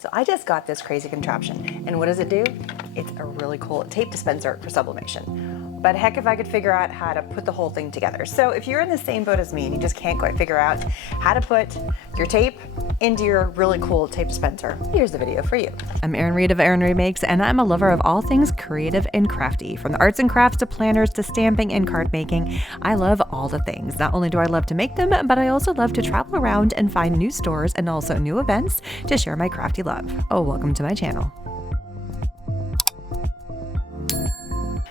So I just got this crazy contraption, and what does it do? It's a really cool tape dispenser for sublimation. But heck if I could figure out how to put the whole thing together. So if you're in the same boat as me and you just can't quite figure out how to put your tape into your really cool tape dispenser, here's the video for you. I'm Erin Reed of Erin Reed Makes, and I'm a lover of all things creative and crafty. From the arts and crafts to planners to stamping and card making, I love all the things. Not only do I love to make them, but I also love to travel around and find new stores and also new events to share my crafty love. Oh, welcome to my channel.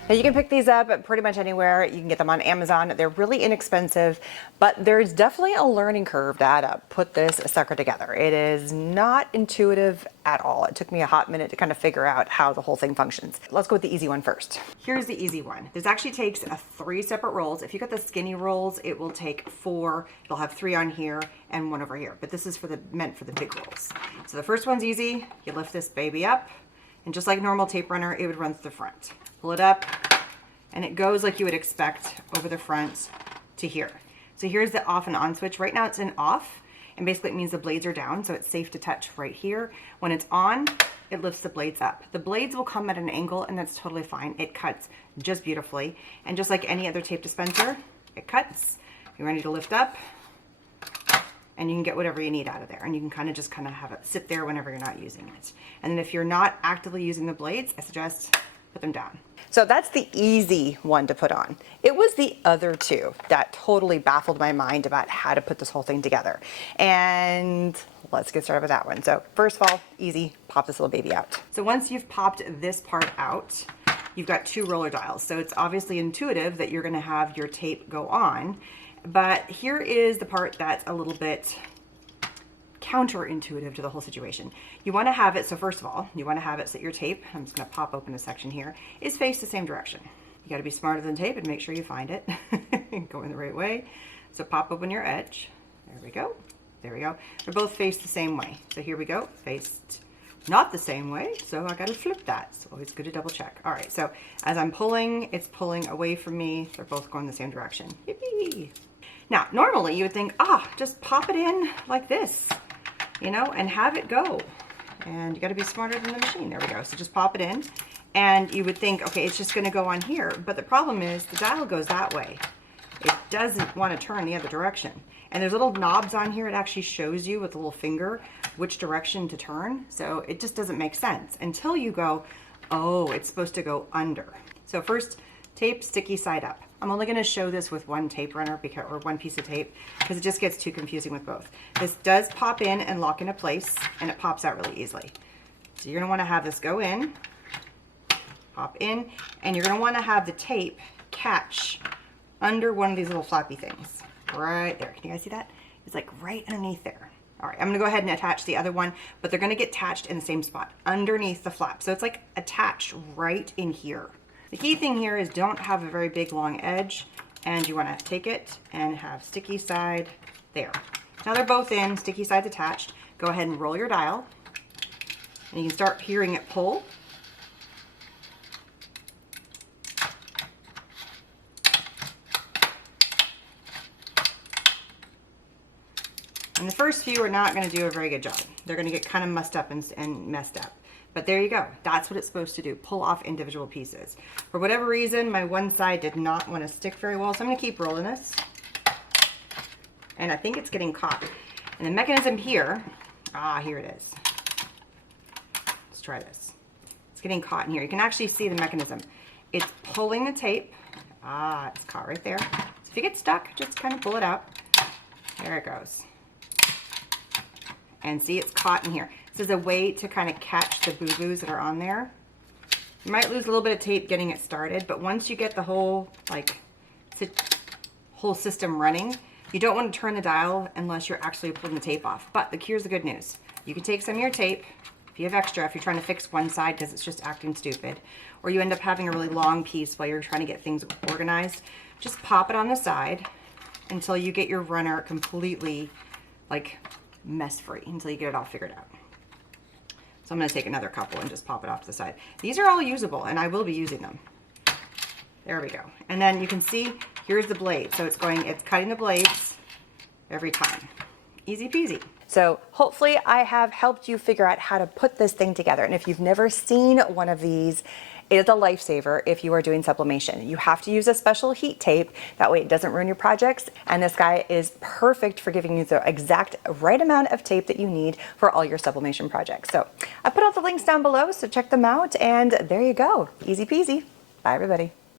Now you can pick these up at pretty much anywhere. You can get them on Amazon. They're really inexpensive, but there's definitely a learning curve to how to put this sucker together. It is not intuitive at all. It took me a hot minute to kind of figure out how the whole thing functions. Let's go with the easy one first. Here's the easy one. This actually takes 3 separate rolls. If you got the skinny rolls, it will take 4. It'll have 3 on here and 1 over here, but this is meant for the big rolls. So the first one's easy. You lift this baby up, and just like normal tape runner, it would run through the front. Pull it up, and it goes like you would expect over the front to here. So here's the off and on switch. Right now it's in off, and basically it means the blades are down, so it's safe to touch right here. When it's on, it lifts the blades up. The blades will come at an angle, and that's totally fine. It cuts just beautifully, and just like any other tape dispenser, it cuts. You're ready to lift up, and you can get whatever you need out of there, and you can just have it sit there whenever you're not using it. And then if you're not actively using the blades, I suggest put them down. So that's the easy one to put on. It was the other 2 that totally baffled my mind about how to put this whole thing together. And let's get started with that one. So first of all, easy, pop this little baby out. So once you've popped this part out, you've got 2 roller dials. So it's obviously intuitive that you're gonna have your tape go on, but here is the part that's a little bit counterintuitive to the whole situation. You want to have it, so first of all, you want to have it so that your tape, I'm just going to pop open a section here, is faced the same direction. You got to be smarter than tape and make sure you find it going the right way. So pop open your edge. There we go. There we go. They're both faced the same way. So here we go. Faced not the same way, so I got to flip that. So always good to double check. All right, so as I'm pulling, it's pulling away from me. They're both going the same direction. Yippee! Now, normally you would think, just pop it in like this, you know, and have it go. And you got to be smarter than the machine. There we go. So just pop it in, and you would think, okay, it's just going to go on here. But the problem is the dial goes that way. It doesn't want to turn the other direction. And there's little knobs on here. It actually shows you with a little finger which direction to turn. So it just doesn't make sense until you go, oh, it's supposed to go under. So first, tape sticky side up. I'm only going to show this with one tape runner or one piece of tape because it just gets too confusing with both. This does pop in and lock into place, and it pops out really easily. So you're going to want to have this go in, pop in, and you're going to want to have the tape catch under one of these little flappy things right there. Can you guys see that? It's like right underneath there. All right, I'm going to go ahead and attach the other one, but they're going to get attached in the same spot underneath the flap. So it's like attached right in here. The key thing here is don't have a very big long edge, and you want to take it and have sticky side there. Now they're both in, sticky sides attached. Go ahead and roll your dial, and you can start hearing it pull. And the first few are not going to do a very good job. They're going to get kind of mussed up and messed up. But there you go. That's what it's supposed to do. Pull off individual pieces. For whatever reason, my one side did not want to stick very well, so I'm going to keep rolling this. And I think it's getting caught. And the mechanism here, here it is. Let's try this. It's getting caught in here. You can actually see the mechanism. It's pulling the tape. It's caught right there. So if you get stuck, just kind of pull it out. There it goes. And see, it's caught in here. This is a way to kind of catch the boo-boos that are on there. You might lose a little bit of tape getting it started, but once you get the whole system running, you don't want to turn the dial unless you're actually pulling the tape off. But here's the good news. You can take some of your tape, if you have extra, if you're trying to fix one side because it's just acting stupid, or you end up having a really long piece while you're trying to get things organized, just pop it on the side until you get your runner completely mess-free, until you get it all figured out. So I'm going to take another couple and just pop it off to the side. These are all usable, and I will be using them. There we go. And then you can see, here's the blade. So it's cutting the blades every time. Easy peasy. So hopefully I have helped you figure out how to put this thing together. And if you've never seen one of these, it is a lifesaver if you are doing sublimation. You have to use a special heat tape. That way it doesn't ruin your projects. And this guy is perfect for giving you the exact right amount of tape that you need for all your sublimation projects. So I put all the links down below, so check them out. And there you go. Easy peasy. Bye, everybody.